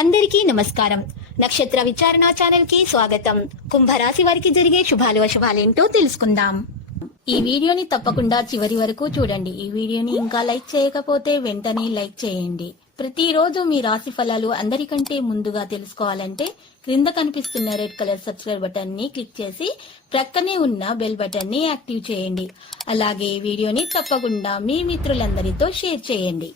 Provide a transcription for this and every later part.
అందరికీ నమస్కారం. నక్షత్ర విచారణ ఛానల్ కి స్వాగతం. కుంభరాశి వారికి జరిగే శుభాలు అశుభాలేంటో తెలుసుకుందాం. ఈ వీడియోని తప్పకుండా చివరి వరకు చూడండి. ఈ వీడియోని ఇంకా లైక్ చేయకపోతే వెంటనే లైక్ చేయండి. ప్రతిరోజు మీ రాశి ఫలాలు అందరికంటే ముందుగా తెలుసుకోవాలంటే క్రింద కనిపిస్తున్న రెడ్ కలర్ సబ్స్క్రైబ్ బటన్ ని క్లిక్ చేసి ప్రక్కనే ఉన్న బెల్ బటన్ ని యాక్టివ్ చేయండి. అలాగే ఈ వీడియోని తప్పకుండా మీ మిత్రులందరితో షేర్ చేయండి.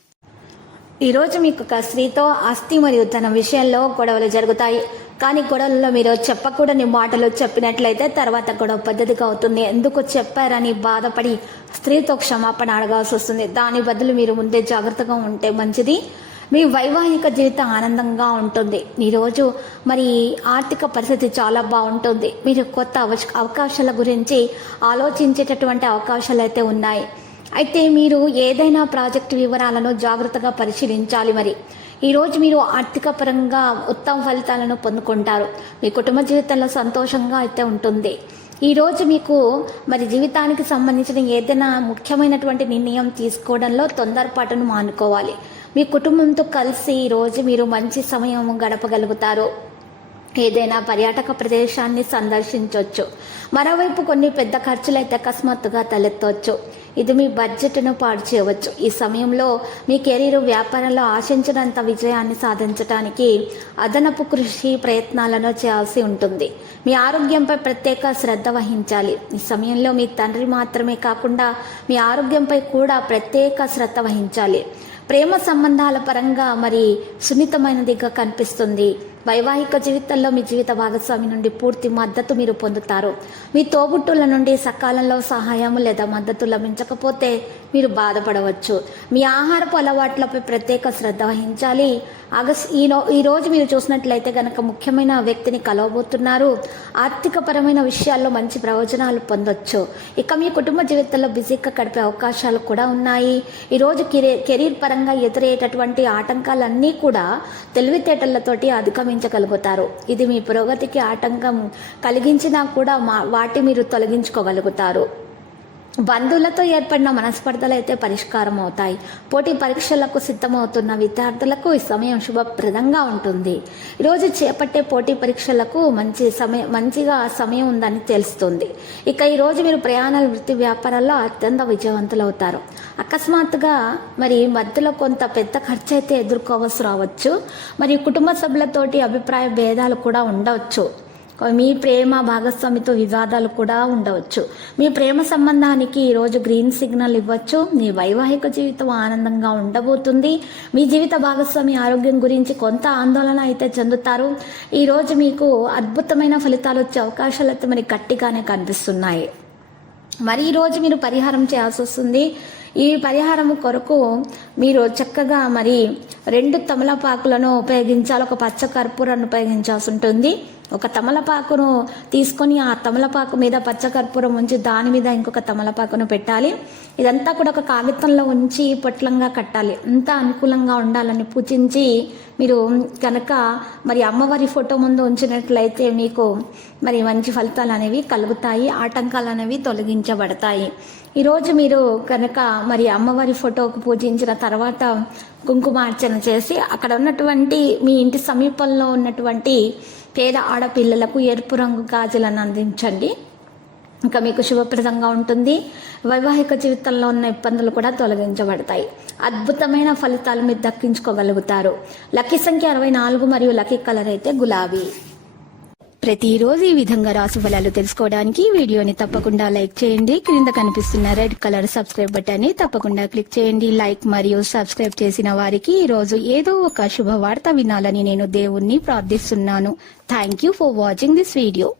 ఈరోజు మీకు ఒక స్త్రీతో ఆస్తి మరియు తన విషయంలో గొడవలు జరుగుతాయి. కానీ గొడవలలో మీరు చెప్పకూడని మాటలు చెప్పినట్లయితే తర్వాత గొడవ పద్ధతిగా అవుతుంది. ఎందుకు చెప్పారని బాధపడి స్త్రీతో క్షమాపణ అడగాల్సి వస్తుంది. దాని బదులు మీరు ముందే జాగ్రత్తగా ఉంటే మంచిది. మీ వైవాహిక జీవితం ఆనందంగా ఉంటుంది. ఈరోజు మరి ఆర్థిక పరిస్థితి చాలా బాగుంటుంది. మీరు కొత్త అవకాశాల గురించి ఆలోచించేటటువంటి అవకాశాలు అయితే ఉన్నాయి. అయితే మీరు ఏదైనా ప్రాజెక్టు వివరాలను జాగ్రత్తగా పరిశీలించాలి. మరి ఈరోజు మీరు ఆర్థిక పరంగా ఉత్తమ ఫలితాలను పొందుకుంటారు. మీ కుటుంబ జీవితంలో సంతోషంగా అయితే ఉంటుంది. ఈరోజు మీకు మరి జీవితానికి సంబంధించిన ఏదైనా ముఖ్యమైనటువంటి నిర్ణయం తీసుకోవడంలో తొందరపాటును మానుకోవాలి. మీ కుటుంబంతో కలిసి ఈరోజు మీరు మంచి సమయం గడపగలుగుతారు. ఏదైనా పర్యాటక ప్రదేశాన్ని సందర్శించవచ్చు. మరోవైపు కొన్ని పెద్ద ఖర్చులు అయితే అకస్మాత్తుగా తలెత్తవచ్చు. ఇది మీ బడ్జెట్ను పాడు చేయవచ్చు. ఈ సమయంలో మీ కెరీర్ వ్యాపారంలో ఆశించినంత విజయాన్ని సాధించడానికి అదనపు కృషి ప్రయత్నాలను చేయాల్సి ఉంటుంది. మీ ఆరోగ్యంపై ప్రత్యేక శ్రద్ధ వహించాలి. ఈ సమయంలో మీ తండ్రి మాత్రమే కాకుండా మీ ఆరోగ్యంపై కూడా ప్రత్యేక శ్రద్ధ వహించాలి. ప్రేమ సంబంధాల పరంగా మరి సున్నితమైనదిగా కనిపిస్తుంది. వైవాహిక జీవితంలో మీ జీవిత భాగస్వామి నుండి పూర్తి మద్దతు మీరు పొందుతారు. మీ తోబుట్టుల నుండి సకాలంలో సహాయం లేదా మద్దతు లభించకపోతే మీరు బాధపడవచ్చు. మీ ఆహారపు అలవాట్లపై ప్రత్యేక శ్రద్ధ వహించాలి. ఈరోజు మీరు చూసినట్లయితే గనక ముఖ్యమైన వ్యక్తిని కలవబోతున్నారు. ఆర్థిక పరమైన విషయాల్లో మంచి ప్రయోజనాలు పొందొచ్చు. ఇక మీ కుటుంబ జీవితంలో బిజీగా గడిపే అవకాశాలు కూడా ఉన్నాయి. ఈరోజు కెరీర్ పరంగా ఎదురయ్యేటటువంటి ఆటంకాలన్నీ కూడా తెలివితేటలతోటి అధిగమించగలుగుతారు. ఇది మీ పురోగతికి ఆటంకం కలిగించినా కూడా వాటి మీరు తొలగించుకోగలుగుతారు. బంధువులతో ఏర్పడిన మనస్పర్ధలు అయితే పరిష్కారం అవుతాయి. పోటీ పరీక్షలకు సిద్ధమవుతున్న విద్యార్థులకు ఈ సమయం శుభప్రదంగా ఉంటుంది. ఈరోజు చేపట్టే పోటీ పరీక్షలకు మంచిగా సమయం ఉందని తెలుస్తుంది. ఇక ఈరోజు మీరు ప్రయాణాలు వృత్తి వ్యాపారాల్లో అత్యంత విజయవంతులు అవుతారు. అకస్మాత్తుగా మరి మధ్యలో కొంత పెద్ద ఖర్చు అయితే ఎదుర్కోవాల్సి రావచ్చు. మరి కుటుంబ సభ్యులతోటి అభిప్రాయ భేదాలు కూడా ఉండవచ్చు. మీ ప్రేమ భాగస్వామితో వివాదాలు కూడా ఉండవచ్చు. మీ ప్రేమ సంబంధానికి ఈరోజు గ్రీన్ సిగ్నల్ ఇవ్వచ్చు. మీ వైవాహిక జీవితం ఆనందంగా ఉండబోతుంది. మీ జీవిత భాగస్వామి ఆరోగ్యం గురించి కొంత ఆందోళన అయితే చెందుతారు. ఈరోజు మీకు అద్భుతమైన ఫలితాలు వచ్చే అవకాశాలు అయితే మరి గట్టిగానే కనిపిస్తున్నాయి. మరి ఈరోజు మీరు పరిహారం చేయాల్సి వస్తుంది. ఈ పరిహారం కొరకు మీరు చక్కగా మరి 2 తమలపాకులను ఉపయోగించాలి. ఒక పచ్చ కర్పూరాన్ని ఉపయోగించాల్సి ఉంటుంది. ఒక తమలపాకును తీసుకొని ఆ తమలపాకు మీద పచ్చ కర్పూరం ఉంచి దాని మీద ఇంకొక తమలపాకును పెట్టాలి. ఇదంతా కూడా ఒక కాగితంలో ఉంచి పొట్లంగా కట్టాలి. అంతా అనుకూలంగా ఉండాలని పూజించి మీరు కనుక మరి అమ్మవారి ఫోటో ముందు ఉంచినట్లయితే మీకు మరి మంచి ఫలితాలు అనేవి కలుగుతాయి. ఆటంకాలు అనేవి తొలగించబడతాయి. ఈరోజు మీరు కనుక మరి అమ్మవారి ఫోటోకు పూజించిన తర్వాత కుంకుమార్చన చేసి అక్కడ ఉన్నటువంటి మీ ఇంటి సమీపంలో ఉన్నటువంటి పేద ఆడపిల్లలకు ఎరుపు రంగు గాజులను అందించండి. ఇంకా మీకు శుభప్రదంగా ఉంటుంది. వైవాహిక జీవితంలో ఉన్న ఇబ్బందులు కూడా తొలగించబడతాయి. అద్భుతమైన ఫలితాలు మీరు దక్కించుకోగలుగుతారు. లక్కీ సంఖ్య 64 మరియు లక్కీ కలర్ అయితే గులాబీ. ప్రతిరోజు ఈ విధంగా రాశి ఫలాలు తెలుసుకోవడానికి వీడియోని తప్పకుండా లైక్ చేయండి. క్రింద కనిపిస్తున్న రెడ్ కలర్ సబ్స్క్రైబ్ బటన్ ని తప్పకుండా క్లిక్ చేయండి. లైక్ మరియు సబ్స్క్రైబ్ చేసిన వారికి ఈ రోజు ఏదో ఒక శుభవార్త వినాలని నేను దేవుణ్ణి ప్రార్థిస్తున్నాను. Thank you for watching this video.